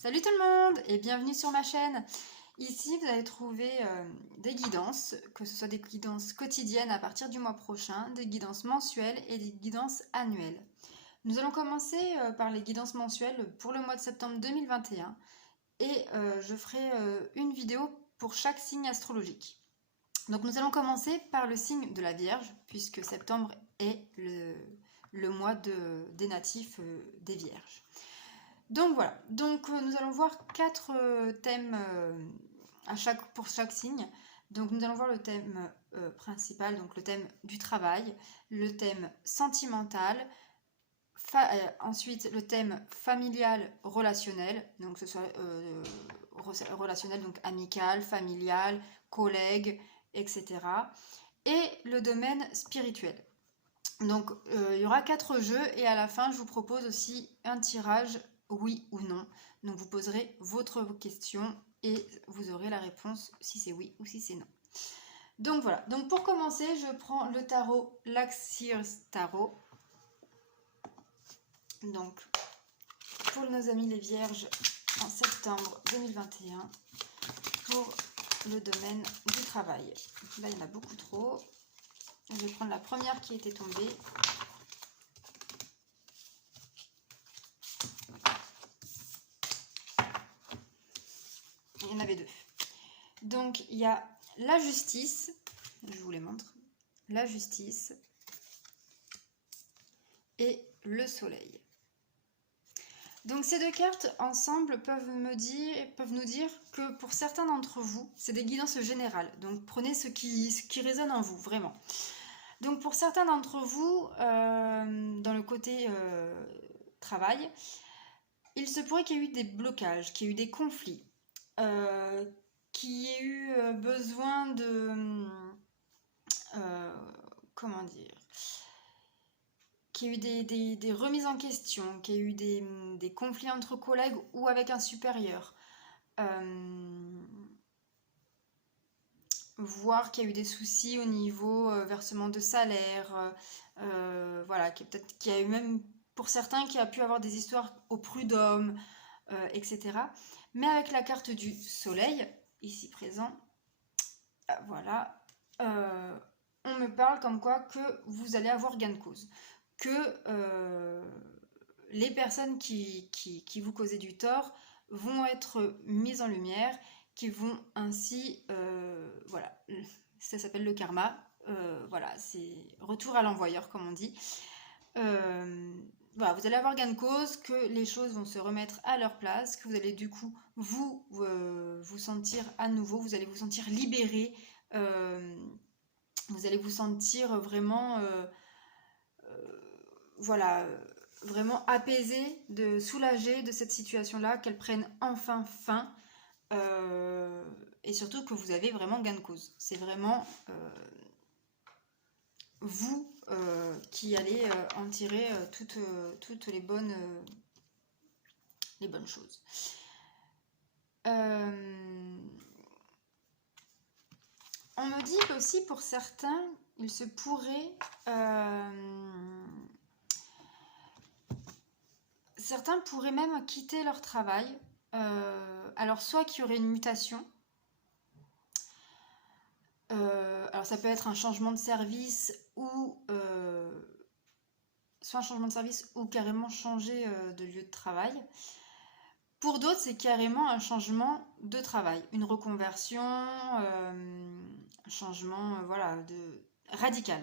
Salut tout le monde et bienvenue sur ma chaîne. Ici, vous allez trouver des guidances, que ce soit des guidances quotidiennes à partir du mois prochain, des guidances mensuelles et des guidances annuelles. Nous allons commencer par les guidances mensuelles pour le mois de septembre 2021 et je ferai une vidéo pour chaque signe astrologique. Donc nous allons commencer par le signe de la Vierge, puisque septembre est le mois des natifs des Vierges. Donc voilà, nous allons voir 4 thèmes pour chaque signe. Donc nous allons voir le thème principal, donc le thème du travail, le thème sentimental, ensuite le thème familial relationnel, donc que ce soit relationnel, donc amical, familial, collègue, etc. Et le domaine spirituel. Donc il y aura 4 jeux et à la fin je vous propose aussi un tirage oui ou non. Donc vous poserez votre question et vous aurez la réponse si c'est oui ou si c'est non. Donc voilà, donc pour commencer, je prends le tarot Laxirs Tarot. Donc pour nos amis les Vierges en septembre 2021 pour le domaine du travail. Là il y en a beaucoup trop. Je vais prendre la première qui était tombée. Il y en avait 2. Donc, il y a la justice. Je vous les montre. La justice. Et le soleil. Donc, ces 2 cartes, ensemble, peuvent nous dire que pour certains d'entre vous, c'est des guidances générales. Donc, prenez ce qui résonne en vous, vraiment. Donc, pour certains d'entre vous, dans le côté travail, il se pourrait qu'il y ait eu des blocages, qu'il y ait eu des conflits. Qui ait eu besoin de comment dire, qui ait eu des remises en question, qui ait eu des conflits entre collègues ou avec un supérieur, voir qu'il y a eu des soucis au niveau versement de salaire, voilà, peut-être qu'il y a eu même pour certains qui a pu avoir des histoires au prud'homme, etc. Mais avec la carte du soleil, ici présent, voilà, on me parle comme quoi que vous allez avoir gain de cause. Que les personnes qui vous causaient du tort vont être mises en lumière, qui vont ainsi, voilà, ça s'appelle le karma, voilà, c'est retour à l'envoyeur comme on dit. Voilà, vous allez avoir gain de cause, que les choses vont se remettre à leur place, que vous allez du coup vous sentir à nouveau, vous allez vous sentir libéré, vous allez vous sentir vraiment, voilà, vraiment apaisé, soulagé de cette situation-là, qu'elle prenne enfin fin, et surtout que vous avez vraiment gain de cause. C'est vraiment vous qui allez en tirer toutes les bonnes choses. On me dit aussi pour certains, il se pourrait... certains pourraient même quitter leur travail. Alors soit qu'il y aurait une mutation. Alors ça peut être un changement de service ou... soit un changement de service ou carrément changer de lieu de travail. Pour d'autres, c'est carrément un changement de travail, une reconversion, un changement voilà, radical.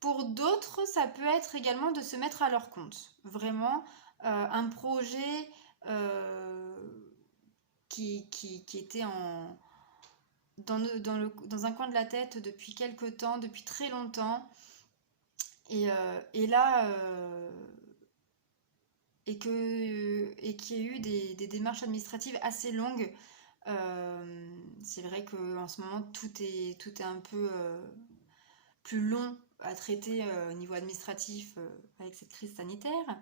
Pour d'autres, ça peut être également de se mettre à leur compte. Vraiment, un projet qui était dans un coin de la tête depuis quelque temps, depuis très longtemps. Et là... et qu'il y ait eu des démarches administratives assez longues. C'est vrai qu'en ce moment, tout est un peu plus long à traiter au niveau administratif avec cette crise sanitaire.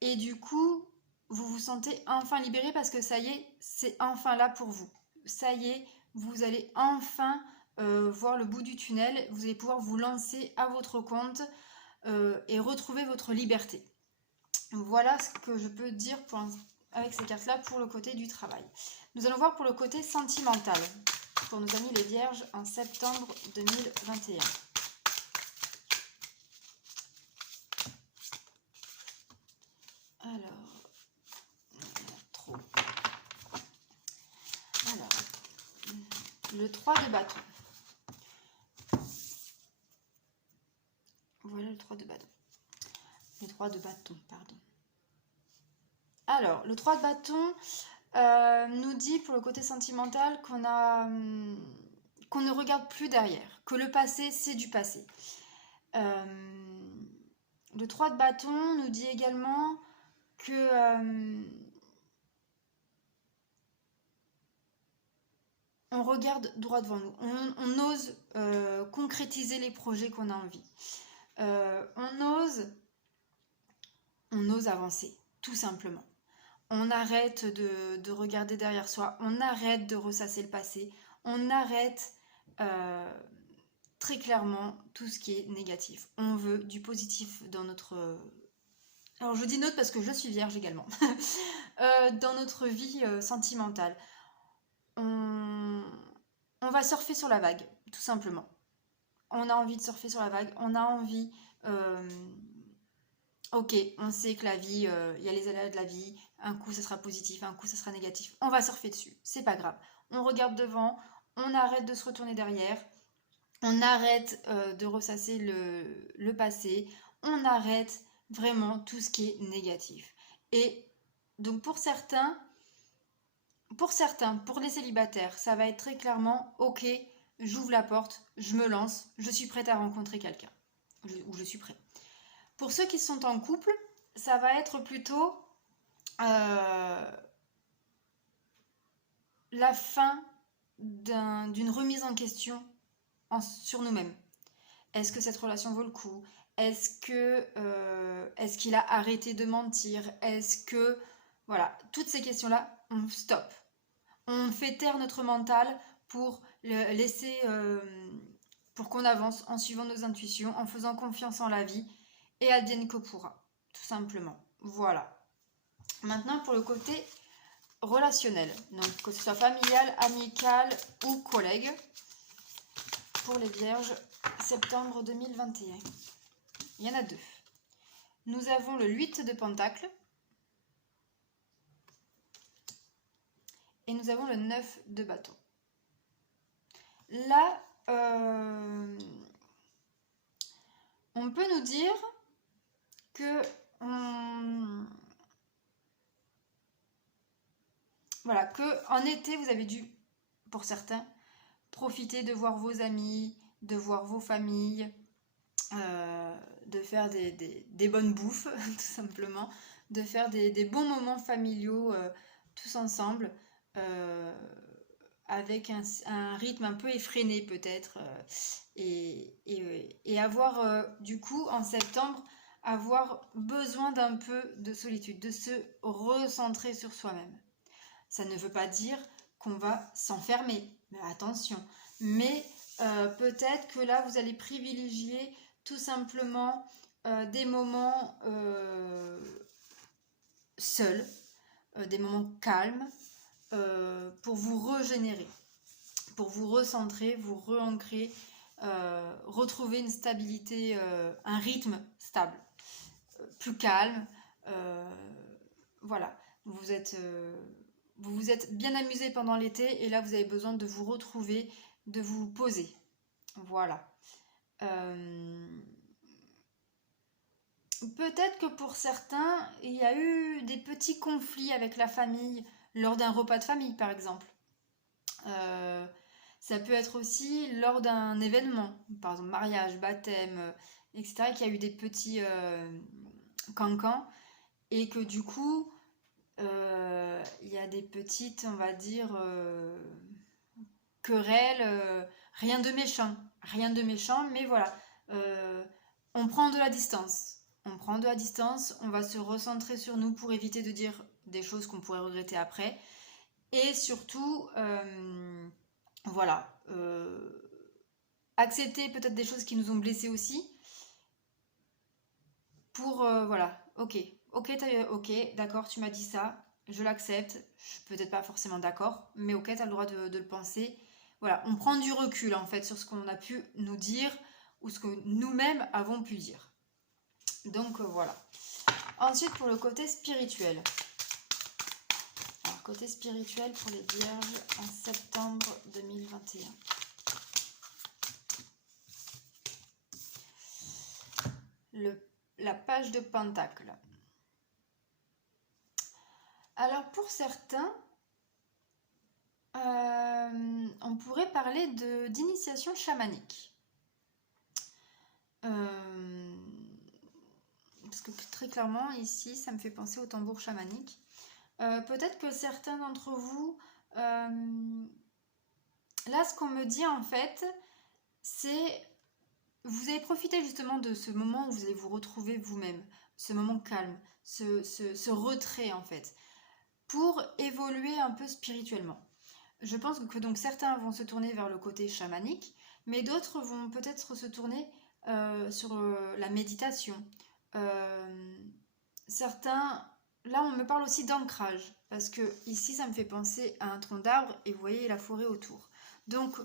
Et du coup, vous vous sentez enfin libéré parce que ça y est, c'est enfin là pour vous. Ça y est, vous allez enfin voir le bout du tunnel. Vous allez pouvoir vous lancer à votre compte et retrouver votre liberté. Voilà ce que je peux dire avec ces cartes-là pour le côté du travail. Nous allons voir pour le côté sentimental, pour nos amis les Vierges en septembre 2021. Alors, il y en a trop. Alors, le 3 de bâton. Voilà le 3 de bâton. Le 3 de bâton, pardon. Alors, le 3 de bâton nous dit pour le côté sentimental qu'on ne regarde plus derrière, que le passé, c'est du passé. Le 3 de bâton nous dit également que on regarde droit devant nous, on ose concrétiser les projets qu'on a envie. On ose avancer, tout simplement. On arrête de regarder derrière soi, on arrête de ressasser le passé, on arrête très clairement tout ce qui est négatif. On veut du positif dans notre... Alors je dis notre parce que je suis vierge également. Dans notre vie sentimentale. On va surfer sur la vague, tout simplement. On a envie de surfer sur la vague, on a envie... Ok, on sait que la vie, il y a les aléas de la vie, un coup ça sera positif, un coup ça sera négatif. On va surfer dessus, c'est pas grave. On regarde devant, on arrête de se retourner derrière, on arrête de ressasser le passé, on arrête vraiment tout ce qui est négatif. Et donc pour certains, pour les célibataires, ça va être très clairement, ok, j'ouvre la porte, je me lance, je suis prête à rencontrer quelqu'un. Ou je suis prêt. Pour ceux qui sont en couple, ça va être plutôt la fin d'une remise en question sur nous-mêmes. Est-ce que cette relation vaut le coup? Est-ce qu'il a arrêté de mentir? Est-ce que... Voilà, toutes ces questions-là, on stop. On fait taire notre mental pour le laisser... pour qu'on avance en suivant nos intuitions, en faisant confiance en la vie, et advienne que pourra, tout simplement. Voilà. Maintenant, pour le côté relationnel, donc que ce soit familial, amical ou collègue, pour les Vierges, septembre 2021. Il y en a deux. Nous avons le 8 de Pentacle et nous avons le 9 de Bâton. Là, on peut nous dire que voilà, que en été, vous avez dû, pour certains, profiter de voir vos amis, de voir vos familles, de faire des bonnes bouffes, tout simplement, de faire des bons moments familiaux tous ensemble, avec un rythme un peu effréné peut-être, et avoir du coup en septembre, avoir besoin d'un peu de solitude, de se recentrer sur soi-même. Ça ne veut pas dire qu'on va s'enfermer, mais attention. Mais peut-être que là, vous allez privilégier tout simplement des moments seuls, des moments calmes, pour vous régénérer, pour vous recentrer, vous re-ancrer, retrouver une stabilité, un rythme stable, plus calme. Voilà, vous vous êtes bien amusé pendant l'été et là vous avez besoin de vous retrouver, de vous poser. Voilà. Peut-être que pour certains, il y a eu des petits conflits avec la famille lors d'un repas de famille, par exemple. Ça peut être aussi lors d'un événement, par exemple mariage, baptême, etc., qu'il y a eu des petits cancans et que du coup, il y a des petites, on va dire, querelles, rien de méchant, mais voilà, on prend de la distance. On prend de la distance, on va se recentrer sur nous pour éviter de dire des choses qu'on pourrait regretter après. Et surtout, voilà, accepter peut-être des choses qui nous ont blessés aussi. Pour, voilà, ok, Ok, ok, d'accord, tu m'as dit ça, je l'accepte, je suis peut-être pas forcément d'accord, mais ok, tu as le droit de le penser. Voilà, on prend du recul en fait sur ce qu'on a pu nous dire ou ce que nous-mêmes avons pu dire. Donc voilà. Ensuite, pour le côté spirituel. Alors, côté spirituel pour les vierges en septembre 2021. La page de Pentacle. Alors pour certains, on pourrait parler d'initiation chamanique. Parce que très clairement ici ça me fait penser au tambour chamanique. Peut-être que certains d'entre vous, là ce qu'on me dit en fait, c'est vous avez profité justement de ce moment où vous allez vous retrouver vous-même, ce moment calme, ce retrait en fait, pour évoluer un peu spirituellement. Je pense que donc certains vont se tourner vers le côté chamanique, mais d'autres vont peut-être se tourner sur la méditation. Certains, là on me parle aussi d'ancrage, parce que ici ça me fait penser à un tronc d'arbre et vous voyez la forêt autour. Donc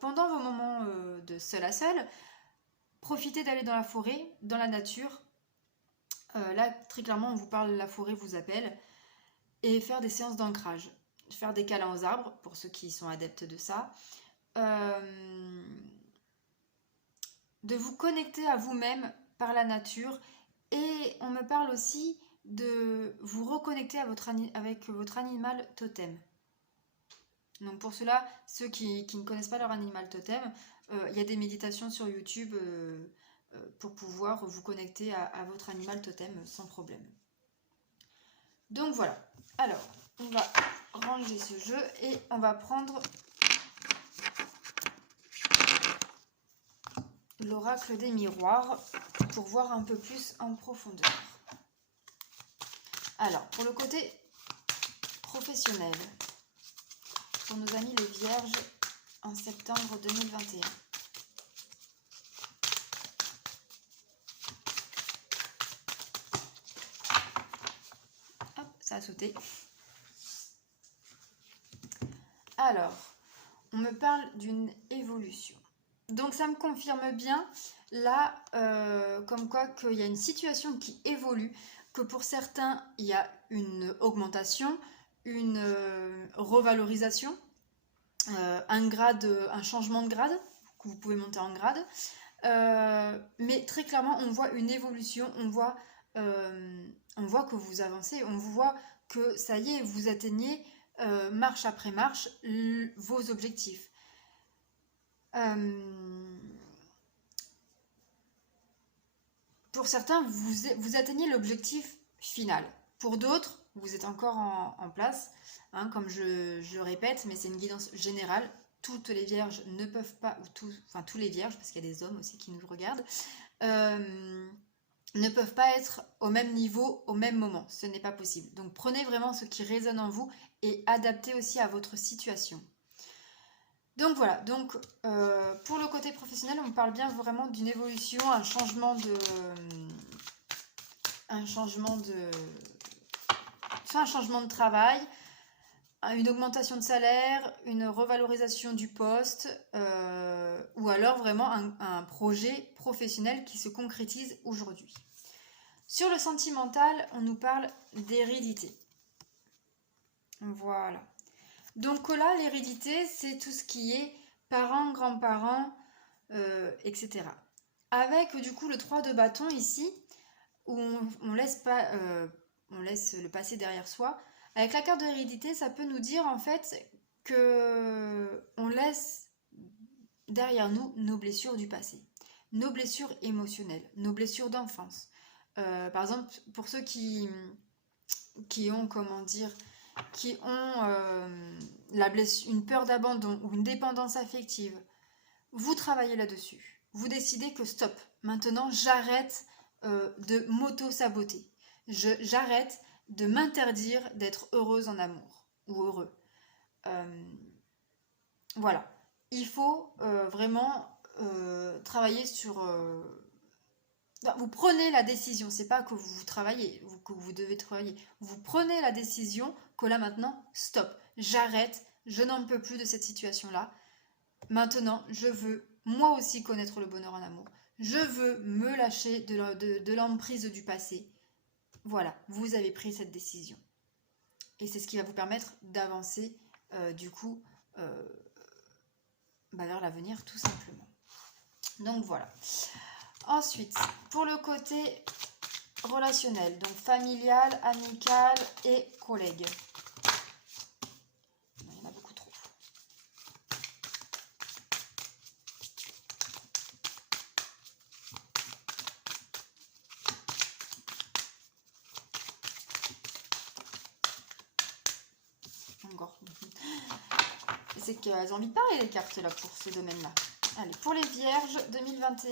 pendant vos moments de seul à seul, profitez d'aller dans la forêt, dans la nature. Là très clairement on vous parle, la forêt vous appelle, et faire des séances d'ancrage. Faire des câlins aux arbres, pour ceux qui sont adeptes de ça. De vous connecter à vous-même par la nature. Et on me parle aussi de vous reconnecter avec votre animal totem. Donc pour cela, ceux qui ne connaissent pas leur animal totem, il y a des méditations sur YouTube pour pouvoir vous connecter à votre animal totem sans problème. Donc voilà. Alors, on va ranger ce jeu et on va prendre l'oracle des miroirs pour voir un peu plus en profondeur. Alors, pour le côté professionnel, pour nos amis les vierges en septembre 2021. Hop, ça a sauté. Alors, on me parle d'une évolution. Donc ça me confirme bien, là, comme quoi qu'il y a une situation qui évolue, que pour certains, il y a une augmentation, une revalorisation, un changement de grade, que vous pouvez monter en grade. Mais très clairement, on voit une évolution, on voit que vous avancez, on voit que ça y est, vous atteignez marche après marche vos objectifs. Pour certains, vous atteignez l'objectif final. Pour d'autres, vous êtes encore en place, hein, comme je répète, mais c'est une guidance générale. Toutes les vierges ne peuvent pas, tous les vierges, parce qu'il y a des hommes aussi qui nous regardent, ne peuvent pas être au même niveau, au même moment. Ce n'est pas possible. Donc prenez vraiment ce qui résonne en vous et adaptez aussi à votre situation. Donc voilà, donc pour le côté professionnel, on parle bien vraiment d'une évolution, un changement de travail, une augmentation de salaire, une revalorisation du poste, ou alors vraiment un projet professionnel qui se concrétise aujourd'hui. Sur le sentimental, on nous parle d'hérédité. Voilà. Donc là, l'hérédité, c'est tout ce qui est parents, grands-parents, etc. Avec du coup le 3 de bâton ici, où on laisse le passé derrière soi. Avec la carte de l'hérédité, ça peut nous dire en fait que on laisse derrière nous nos blessures du passé, nos blessures émotionnelles, nos blessures d'enfance. Par exemple, pour ceux qui ont, comment dire, qui ont une peur d'abandon ou une dépendance affective, vous travaillez là-dessus. Vous décidez que stop, maintenant j'arrête de m'auto-saboter. J'arrête de m'interdire d'être heureuse en amour ou heureux. Voilà. Il faut vraiment travailler sur vous prenez la décision, c'est pas que vous travaillez, que vous devez travailler. Vous prenez la décision que là maintenant, stop, j'arrête, je n'en peux plus de cette situation-là. Maintenant, je veux moi aussi connaître le bonheur en amour. Je veux me lâcher de l'emprise du passé. Voilà, vous avez pris cette décision. Et c'est ce qui va vous permettre d'avancer, du coup, vers l'avenir, tout simplement. Donc voilà. Ensuite, pour le côté relationnel, donc familial, amical et collègue. Il y en a beaucoup trop. Encore. C'est qu'elles ont envie de parler les cartes là pour ce domaine-là. Allez, pour les vierges,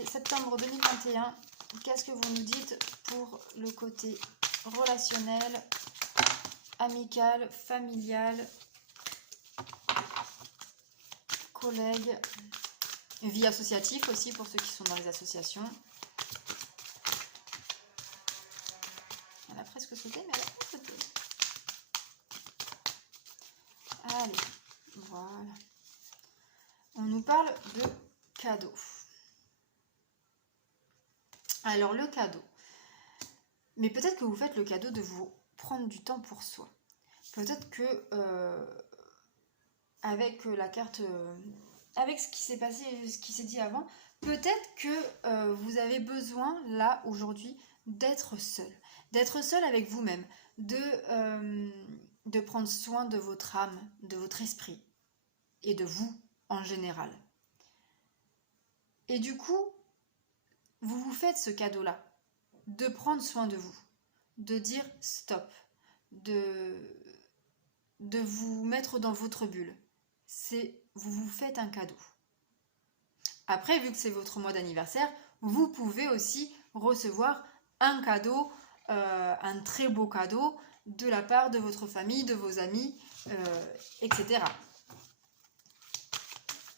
septembre 2021, qu'est-ce que vous nous dites pour le côté relationnel, amical, familial, collègue, vie associative aussi pour ceux qui sont dans les associations. Elle a presque sauté, mais elle a pas sauté. Allez, voilà. On nous parle de cadeau. Alors le cadeau. Mais peut-être que vous faites le cadeau de vous prendre du temps pour soi. Peut-être que avec la carte, avec ce qui s'est passé, ce qui s'est dit avant, peut-être que vous avez besoin là aujourd'hui d'être seul avec vous-même, de prendre soin de votre âme, de votre esprit et de vous en général. Et du coup, vous vous faites ce cadeau-là, de prendre soin de vous, de dire stop, de vous mettre dans votre bulle. Vous vous faites un cadeau. Après, vu que c'est votre mois d'anniversaire, vous pouvez aussi recevoir un cadeau, un très beau cadeau de la part de votre famille, de vos amis, etc.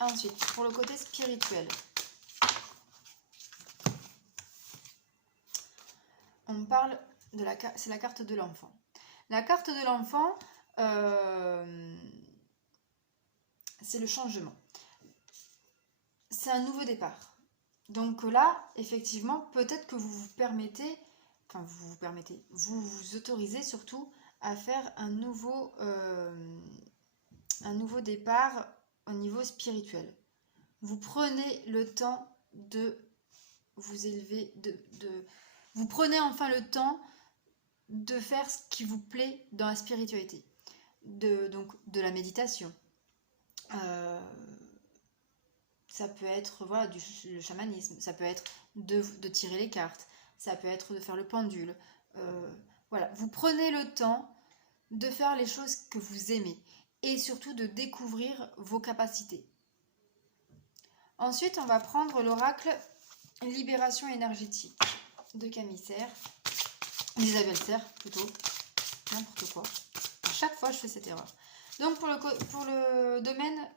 Ensuite, pour le côté spirituel, on parle de c'est la carte de l'enfant. La carte de l'enfant, c'est le changement. C'est un nouveau départ. Donc là, effectivement, peut-être que vous vous autorisez surtout à faire un nouveau départ au niveau spirituel. Vous prenez le temps de vous élever, vous prenez enfin le temps de faire ce qui vous plaît dans la spiritualité, donc de la méditation. Ça peut être le chamanisme, ça peut être de tirer les cartes, ça peut être de faire le pendule. Voilà, vous prenez le temps de faire les choses que vous aimez et surtout de découvrir vos capacités. Ensuite, on va prendre l'oracle Libération énergétique de Camille Serre, d'Isabelle Serre plutôt, n'importe quoi. À chaque fois, je fais cette erreur. Donc pour le domaine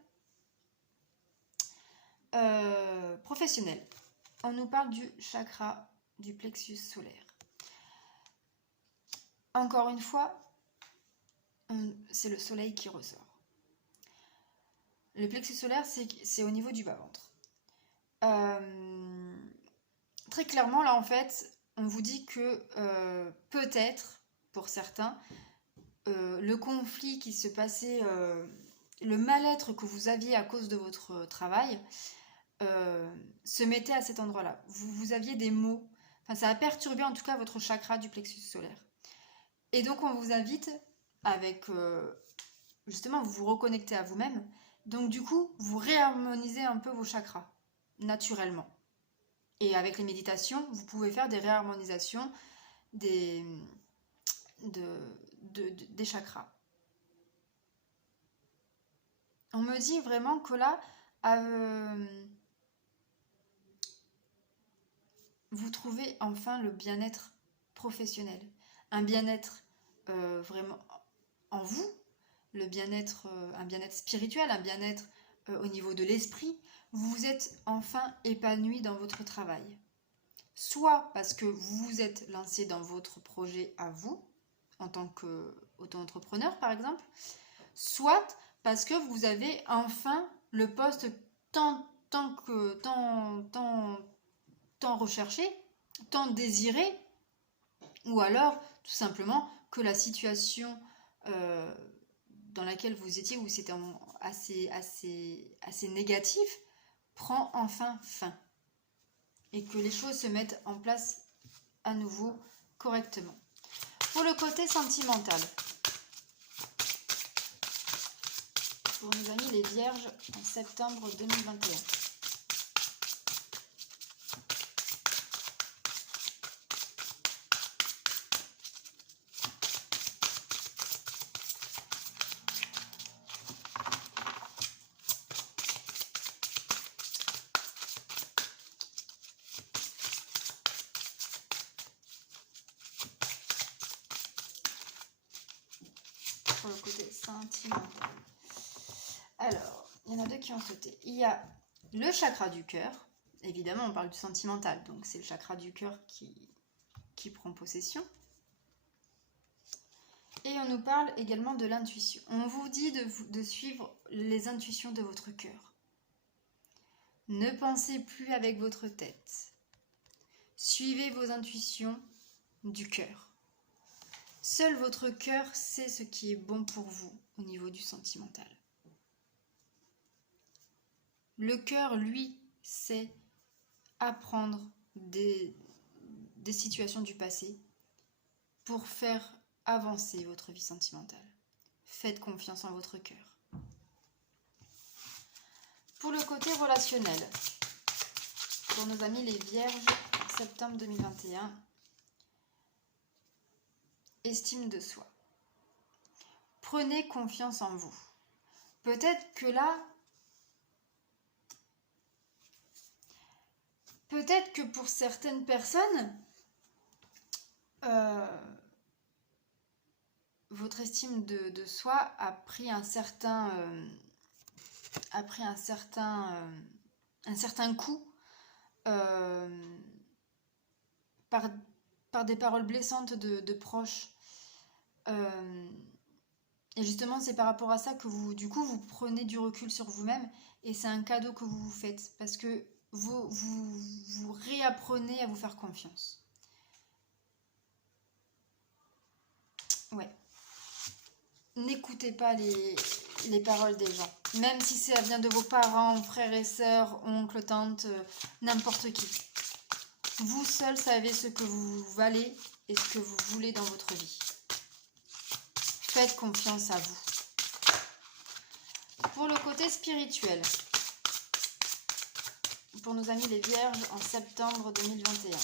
professionnel, on nous parle du chakra du plexus solaire. Encore une fois, c'est le soleil qui ressort. Le plexus solaire, c'est au niveau du bas-ventre. Très clairement, là, en fait, on vous dit que peut-être, pour certains, le conflit qui se passait, le mal-être que vous aviez à cause de votre travail, se mettait à cet endroit-là. Vous aviez des maux. Enfin, ça a perturbé en tout cas votre chakra du plexus solaire. Et donc, on vous invite avec... justement, vous vous reconnectez à vous-même. Donc, du coup, vous réharmonisez un peu vos chakras, naturellement. Et avec les méditations, vous pouvez faire des réharmonisations des chakras. On me dit vraiment que là, vous trouvez enfin le bien-être professionnel. Un bien-être vraiment en vous, un bien-être spirituel, un bien-être au niveau de l'esprit. Vous vous êtes enfin épanoui dans votre travail. soit parce que vous vous êtes lancé dans votre projet à vous, en tant qu'auto-entrepreneur par exemple, soit parce que vous avez enfin le poste tant recherché, tant désiré, ou alors tout simplement que la situation dans laquelle vous étiez, où c'était assez négatif, prend enfin fin et que les choses se mettent en place à nouveau correctement. Pour le côté sentimental, pour nos amis les Vierges en septembre 2021. Pour le côté sentimental. Alors, il y en a deux qui ont sauté. Il y a le chakra du cœur. Évidemment, on parle du sentimental, donc c'est le chakra du cœur qui prend possession. Et on nous parle également de l'intuition. On vous dit de suivre les intuitions de votre cœur. Ne pensez plus avec votre tête. Suivez vos intuitions du cœur. Seul votre cœur sait ce qui est bon pour vous au niveau du sentimental. Le cœur, lui, sait apprendre des situations du passé pour faire avancer votre vie sentimentale. Faites confiance en votre cœur. Pour le côté relationnel, pour nos amis les Vierges, en septembre 2021, estime de soi. Prenez confiance en vous. Peut-être que là, peut-être que pour certaines personnes, votre estime de soi a pris un certain coup par des paroles blessantes de proches. Et justement, c'est par rapport à ça que vous prenez du recul sur vous-même et c'est un cadeau que vous vous faites parce que vous réapprenez à vous faire confiance. Ouais. N'écoutez pas les paroles des gens. Même si ça vient de vos parents, frères et sœurs, oncles, tantes, n'importe qui. Vous seul savez ce que vous valez et ce que vous voulez dans votre vie. Faites confiance à vous. Pour le côté spirituel, pour nos amis les Vierges en septembre 2021.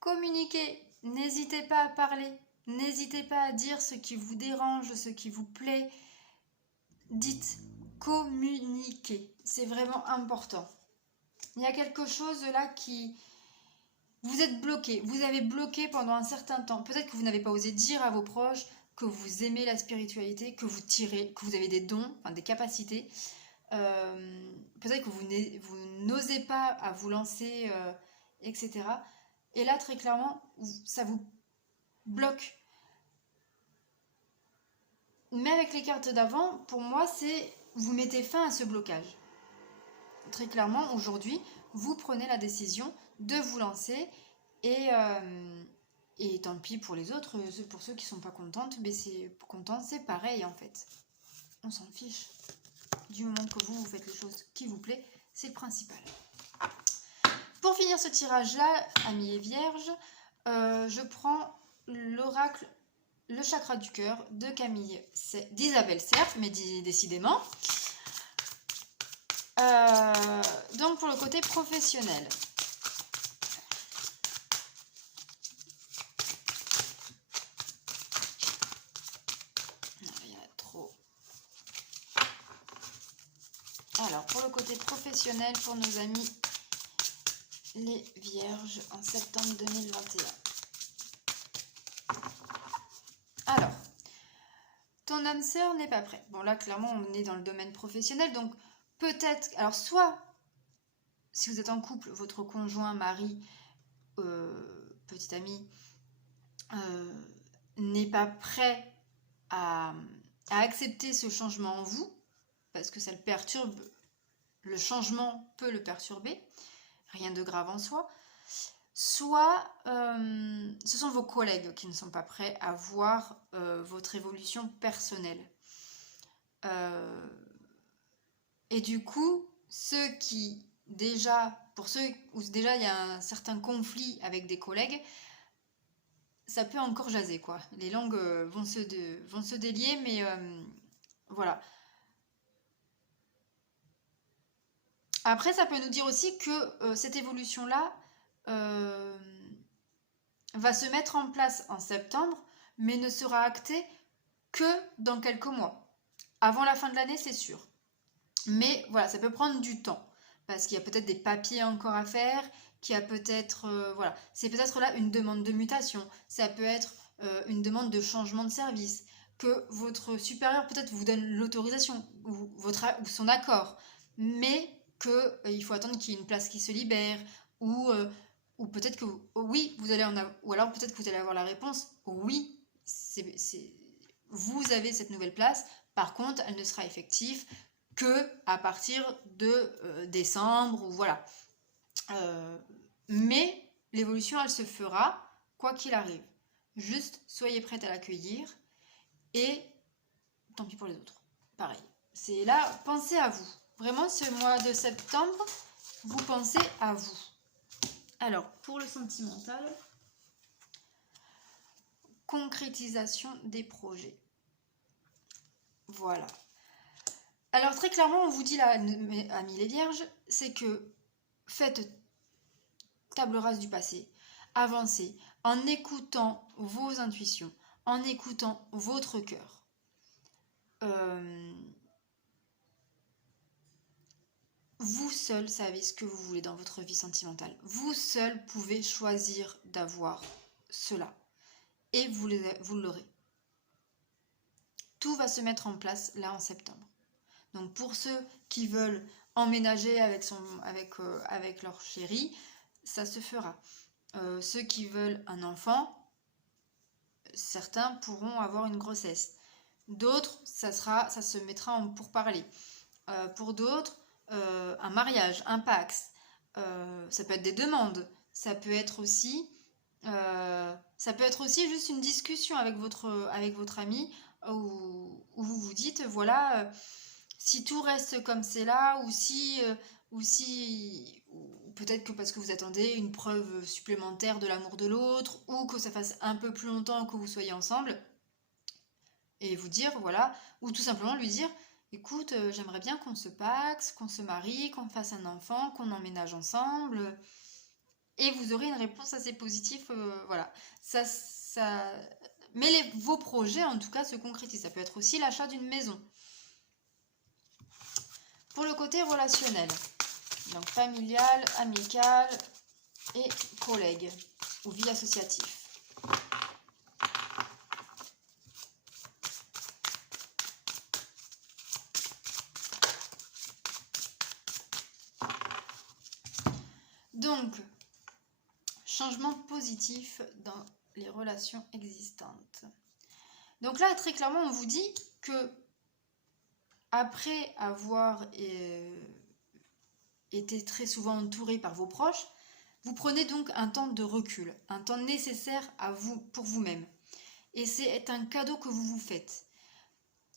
Communiquez, n'hésitez pas à parler, n'hésitez pas à dire ce qui vous dérange, ce qui vous plaît. Dites, communiquez, c'est vraiment important. Il y a quelque chose là qui... Vous êtes bloqué, vous avez bloqué pendant un certain temps. Peut-être que vous n'avez pas osé dire à vos proches que vous aimez la spiritualité, que vous tirez, que vous avez des dons, enfin des capacités. Peut-être que vous n'osez pas à vous lancer, etc. Et là, très clairement, ça vous bloque. Mais avec les cartes d'avant, pour moi, c'est vous mettez fin à ce blocage. Très clairement, aujourd'hui, vous prenez la décision de vous lancer et tant pis pour les autres, pour ceux qui sont pas contentes, mais c'est pareil en fait. On s'en fiche. Du moment que vous faites les choses qui vous plaît, c'est le principal. Pour finir ce tirage-là, amis et vierges, je prends l'oracle, le chakra du cœur de Camille, d'Isabelle certes, mais décidément. Donc pour le côté professionnel. Il y en a trop. Alors pour le côté professionnel, pour nos amis les vierges en septembre 2021. Alors, ton âme sœur n'est pas prêt. Bon là, clairement, on est dans le domaine professionnel, donc peut-être... Alors, soit, si vous êtes en couple, votre conjoint, mari, petit ami, n'est pas prêt à accepter ce changement en vous, parce que ça le perturbe, le changement peut le perturber, rien de grave en soi. Soit ce sont vos collègues qui ne sont pas prêts à voir votre évolution personnelle. Et du coup, ceux qui déjà, pour ceux où déjà il y a un certain conflit avec des collègues, ça peut encore jaser quoi. Les langues vont se délier, mais voilà. Après, ça peut nous dire aussi que cette évolution-là va se mettre en place en septembre, mais ne sera actée que dans quelques mois. Avant la fin de l'année, c'est sûr. Mais voilà, ça peut prendre du temps, parce qu'il y a peut-être des papiers encore à faire, qu'il y a peut-être... voilà, c'est peut-être là une demande de mutation, ça peut être une demande de changement de service, que votre supérieur peut-être vous donne l'autorisation, ou son accord, mais qu'il faut attendre qu'il y ait une place qui se libère, ou peut-être que oui, vous allez ou alors peut-être que vous allez avoir la réponse, oui, vous avez cette nouvelle place, par contre, elle ne sera effective que à partir de décembre, ou voilà. Mais l'évolution, elle se fera quoi qu'il arrive. Juste, soyez prête à l'accueillir, et tant pis pour les autres. Pareil. C'est là, pensez à vous. Vraiment, ce mois de septembre, vous pensez à vous. Alors, pour le sentimental, concrétisation des projets. Voilà. Alors, très clairement, on vous dit là, amis les vierges, c'est que faites table rase du passé, avancez en écoutant vos intuitions, en écoutant votre cœur. Vous seul savez ce que vous voulez dans votre vie sentimentale. Vous seul pouvez choisir d'avoir cela. Et vous l'aurez. Tout va se mettre en place là en septembre. Donc pour ceux qui veulent emménager avec leur chéri, ça se fera. Ceux qui veulent un enfant, certains pourront avoir une grossesse. D'autres, ça se mettra en pourparlers. Pour d'autres, un mariage, un Pacs. Ça peut être des demandes. Ça peut être aussi juste une discussion avec votre ami où vous vous dites, voilà, si tout reste comme c'est là, ou peut-être que parce que vous attendez une preuve supplémentaire de l'amour de l'autre, ou que ça fasse un peu plus longtemps que vous soyez ensemble, et vous dire, voilà, ou tout simplement lui dire, écoute, j'aimerais bien qu'on se paxe, qu'on se marie, qu'on fasse un enfant, qu'on emménage ensemble, et vous aurez une réponse assez positive, voilà. Mais vos projets, en tout cas, se concrétisent. Ça peut être aussi l'achat d'une maison. Pour le côté relationnel, donc familial, amical et collègue ou vie associative. Donc, changement positif dans les relations existantes. Donc là, très clairement, on vous dit que après avoir été très souvent entouré par vos proches, vous prenez donc un temps de recul, un temps nécessaire à vous, pour vous-même. Et c'est un cadeau que vous vous faites.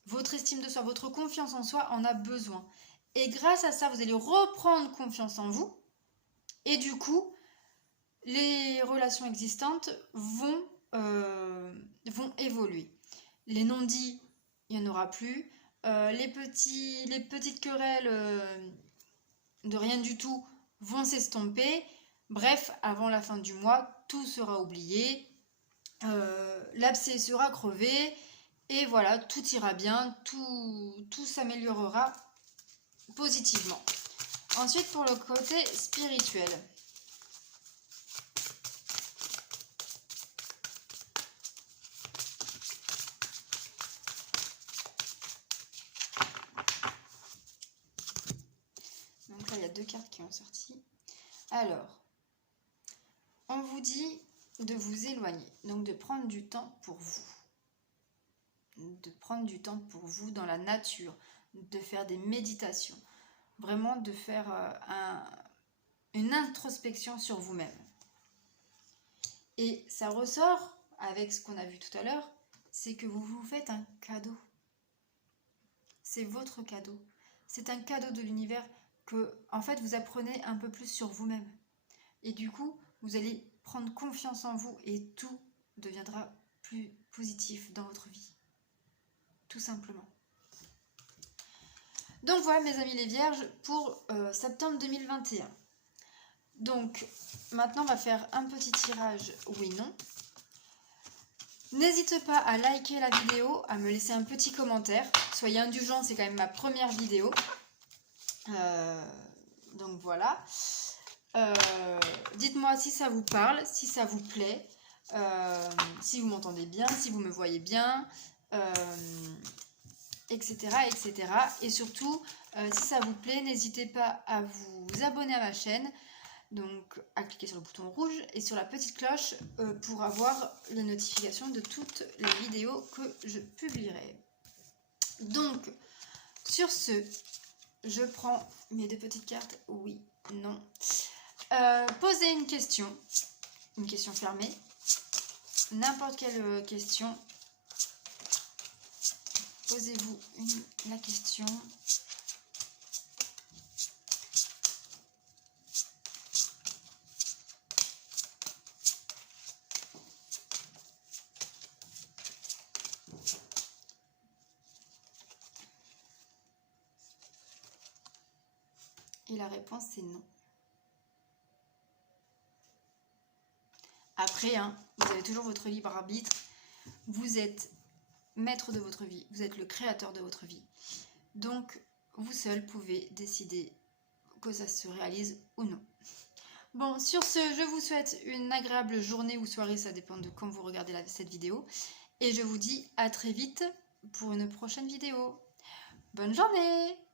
Votre estime de soi, votre confiance en soi en a besoin. Et grâce à ça, vous allez reprendre confiance en vous. Et du coup, les relations existantes vont évoluer. Les non-dits, il n'y en aura plus. Les petites querelles de rien du tout vont s'estomper. Bref, avant la fin du mois, tout sera oublié. L'abcès sera crevé. Et voilà, tout ira bien. Tout s'améliorera positivement. Ensuite, pour le côté spirituel. 2 cartes qui ont sorti. Alors, on vous dit de vous éloigner, donc de prendre du temps pour vous. De prendre du temps pour vous dans la nature, de faire des méditations, vraiment de faire une introspection sur vous-même. Et ça ressort avec ce qu'on a vu tout à l'heure, c'est que vous vous faites un cadeau. C'est votre cadeau. C'est un cadeau de l'univers que, en fait, vous apprenez un peu plus sur vous-même. Et du coup, vous allez prendre confiance en vous et tout deviendra plus positif dans votre vie. Tout simplement. Donc voilà mes amis les vierges pour septembre 2021. Donc maintenant on va faire un petit tirage oui/non. N'hésitez pas à liker la vidéo, à me laisser un petit commentaire. Soyez indulgents, c'est quand même ma première vidéo. Donc voilà. Dites-moi si ça vous parle, si ça vous plaît, si vous m'entendez bien, si vous me voyez bien, etc., etc. Et surtout, si ça vous plaît, n'hésitez pas à vous abonner à ma chaîne, donc à cliquer sur le bouton rouge et sur la petite cloche pour avoir les notifications de toutes les vidéos que je publierai. Donc, sur ce, je prends mes 2 petites cartes, oui, non. Posez une question fermée, n'importe quelle question. Posez-vous la question. Et la réponse c'est non. Après, vous avez toujours votre libre arbitre. Vous êtes maître de votre vie. Vous êtes le créateur de votre vie. Donc, vous seul pouvez décider que ça se réalise ou non. Bon, sur ce, je vous souhaite une agréable journée ou soirée. Ça dépend de quand vous regardez cette vidéo. Et je vous dis à très vite pour une prochaine vidéo. Bonne journée!